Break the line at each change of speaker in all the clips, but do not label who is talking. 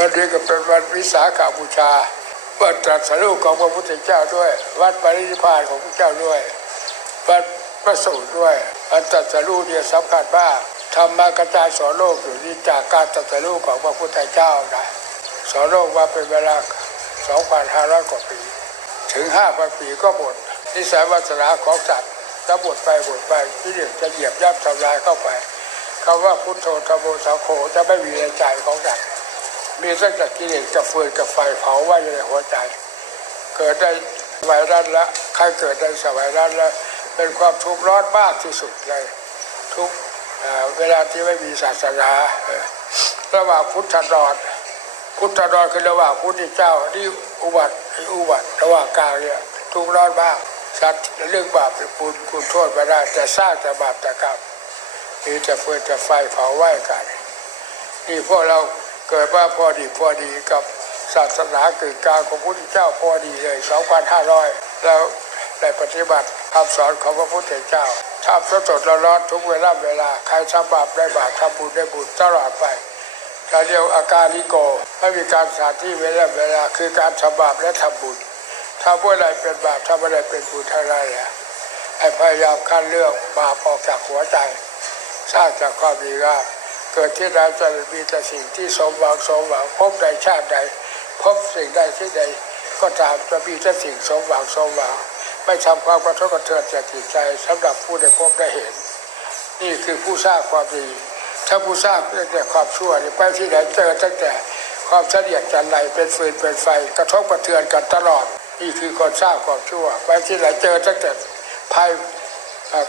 วันนี้ก็เป็นวันวิสาขาบูชาวันตรัสรู้ของพระพุทธเจ้าด้วย วันปรินิพพานของพระเจ้าด้วยวันประสูติด้วยวันตรัสรู้เนี่ยสำคัญมากธรรมากระจายสอนโลกอยู่นี่จากการตรัสรู้ของพระพุทธเจ้านะสอนโลกมาเป็นเวลา 2,500 กว่าปี ถึง 5,000 ปีก็หมดนิสัยวัฒนาของสัตว์จะหมดไปหมดไปที่เดียจะเหยียบย่ำทำลายเข้าไปคำว่าพุทโธธรรมโมสังโฆจะไม่มีในใจของสัตว์ มีตั้งแต่กิเลสกับฟืนกับไฟเผาไว้อยู่ในหัวใจ เกิดได้สมัยนั้นละใครเกิดในสมัยนั้นละเป็นความทุกข์ร้อนมากที่สุดเลยทุกเเวลาที่ไม่มีศาสนาระหว่างพุทธดอนพุทธดอนคือระหว่างพุทธเจ้านี่อุบัติอุบัติระหว่างกลางเนี่ยทุกข์ร้อนมากสัตว์เรื่องบาปเป็นบุญคุณโทษไม่ได้แต่สร้างแต่บาปแต่กรรมมีแต่ฟืนแต่ไฟเผาไหว้กันนี่พวกเรา เกิดมาพอดีพอดีกับศาสนาเกิดการของพระพุทธเจ้าพอดีเลย 2,500 แล้วได้ปฏิบัติคำสอนของพระพุทธเจ้าทำสดสดร้อนๆทุกเวลาเวลา ใครทำบาปได้บาปทำบุญได้บุญตลอดไปเราเรียกอาการลิโกไม่มีการสถานที่เวลาเวลา คือการทำบาปและทำบุญทำเมื่อไรเป็นบาปทำเมื่อไรเป็นบุญเท่านั้นแหละให้พยายามคัดเลือกบาปออกจากหัวใจสร้างจากความดีงาม กิดที่ใดจะมีแต่สิ่งที่สมหวังสมหวังพบใดชาติใด พบสิ่งใดที่ใด ก็ตามจะมีแต่สิ่งสมหวังสมหวังไม่ทำความกระทบกระเทือนแก่จิตใจสำหรับผู้ได้พบได้เห็น นี่คือผู้สร้างความดี ถ้าผู้สร้างแต่ความชั่วไปที่ไหนเจอตั้งแต่ความเฉลียดจันไรเป็นฟืนเป็นไฟ กระทบกระเทือนกันตลอด นี่คือคนสร้างความชั่ว ไปที่ไหนเจอตั้งแต่ภัย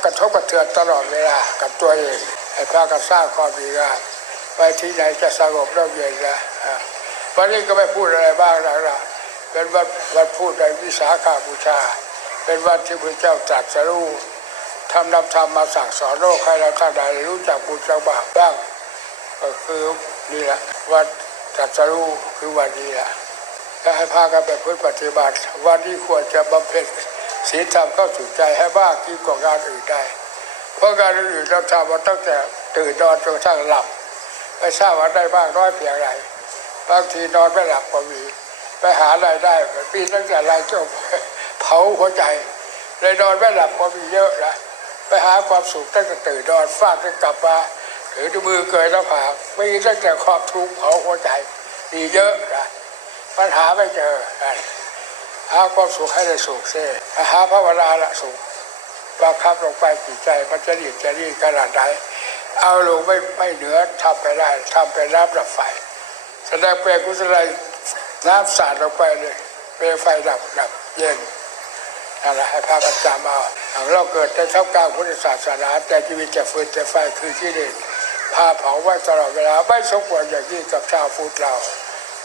กระทบกระเทือนตลอดเวลากับตัวเอง ให้พากันสร้างความดีงามไปที่ไหนจะสงบร่มเย็นนะวันนี้ก็ไม่พูดอะไรบ้างแล้วนะเป็นวันวันพูดในวิสาขาบูชา เป็นวันที่พระเจ้าตรัสรู้ทำนำธรรมมาสั่งสอนโลกให้เราท่านใดรู้จักบุญจักบาปบ้างก็คือนี่แหละวันตรัสรู้คือวันนี้แหละและให้พากันไปพึ่งปฏิบัติ วันนี้ควรจะบำเพ็ญศีลธรรมเข้าสู่ใจให้มากยิ่งกว่างานอื่นได้ เพราะงานอื่นเราทำมาตั้งแต่ตื่นนอนจนกระทั่งหลับไม่ทราบว่าได้บ้างน้อยเพียงไรบางทีนอนไม่หลับก็มีไปหารายได้ปีตั้งแต่รายจบเผาหัวใจเลยนอนไม่หลับก็มีเยอะนะไปหาความสุขตั้งแต่ตื่นนอนฟาดก็กลับมาถือด้วยมือเกยหน้าผากมีตั้งแต่ความทุกข์เผาหัวใจมีเยอะนะปัญหาไม่เจอหาความสุขให้ได้สุขเสียหาภาวนาละสุข บังคับลงไปจิตใจมันจะรีจะรีขนาดไหนเอาลงไม่ไม่เหนือทำไปได้ทำเป็นน้ำดับไฟแสดงเปลวกุศลน้ำสาดลงไปเลยเปลวไฟดับดับเย็นนั่นแหละให้พากันจำเอาอย่าเราเกิดในท่ามกลางพุทธศาสนาแต่ชีวิตจะฟืนจะไฟคือที่เด่นพาเผาไว้ตลอดเวลาไม่สมควรอย่างยิ่งกับชาวพุทธเรา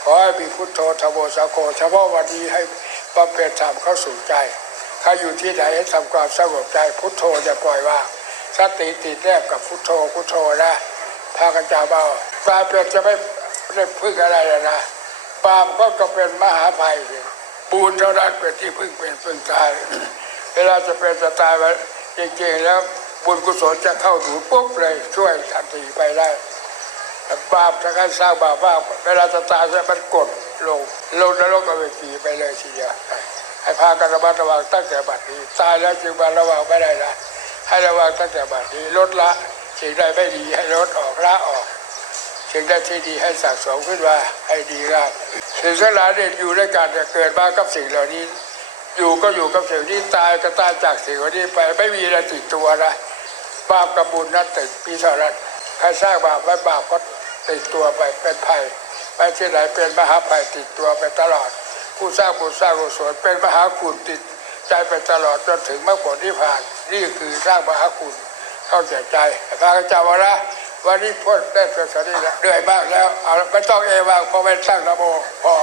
ขอให้มีพุทโธธโมสโฆเฉพาะวันนี้ให้บำเพ็ญธรรมเข้าสู่ใจ ถ้าอยู่ที่ไหนให้ทำความสงบใจพุทโธจะปล่อยว่างสติติดแนบกับพุทโธพุทโธนะพากันจาเบาตาเป็นจะไม่ได้พึ่งอะไรเลยนะบาปก็ก็เป็นมหาภัยบุญเท่านั้นเป็นที่พึ่งเป็นพึ่งตายเวลาจะเป็นจะตายไปจริงๆแล้วบุญกุศลจะเข้าถึงปุ๊บเลยช่วยทันทีไปได้บาปถ้าใครสร้างบาปว่าเวลาจะตายจะมันกดลงลงนรกเอาไปขี่ไปเลยทีเดียว ให้พากันระมัดระวังตั้งแต่บัดนี้ ตายแล้วจึงมาระวังไม่ได้ละให้ระวังตั้งแต่บัดนี้ลดละสิ่งใดไม่ดีให้ลดออกละออกสิ่งใดที่ดีให้สะสมขึ้นมาให้ดีครับสิ่งทั้งหลายเนี่ยอยู่ด้วยกันเนี่ยเกิดมากับสิ่งเหล่านี้ อยู่ก็อยู่กับสิ่งนี้ตายก็ตายจากสิ่งเหล่านี้ไปไม่มีอะไรติดตัวนะบาปกับบุญนั้นติดปีเท่านั้นใครสร้างบาปไว้บาปก็ติดตัวไปเป็นภัยไปที่ไหนเป็นมหาภัยติดตัวไปตลอด ผู้สร้างบุญสร้างกุศลเป็นมหาคุณติดใจไปตลอดจนถึงมรรคผลนิพพานนี่คือสร้างมหาคุณเข้าใจใจพระเจ้าวนะวันนี้พ้นได้เพียงเท่านี้แล้วเหนื่อยมากแล้วเอาไม่ต้องเอวางพอไปสร้างระโบพอ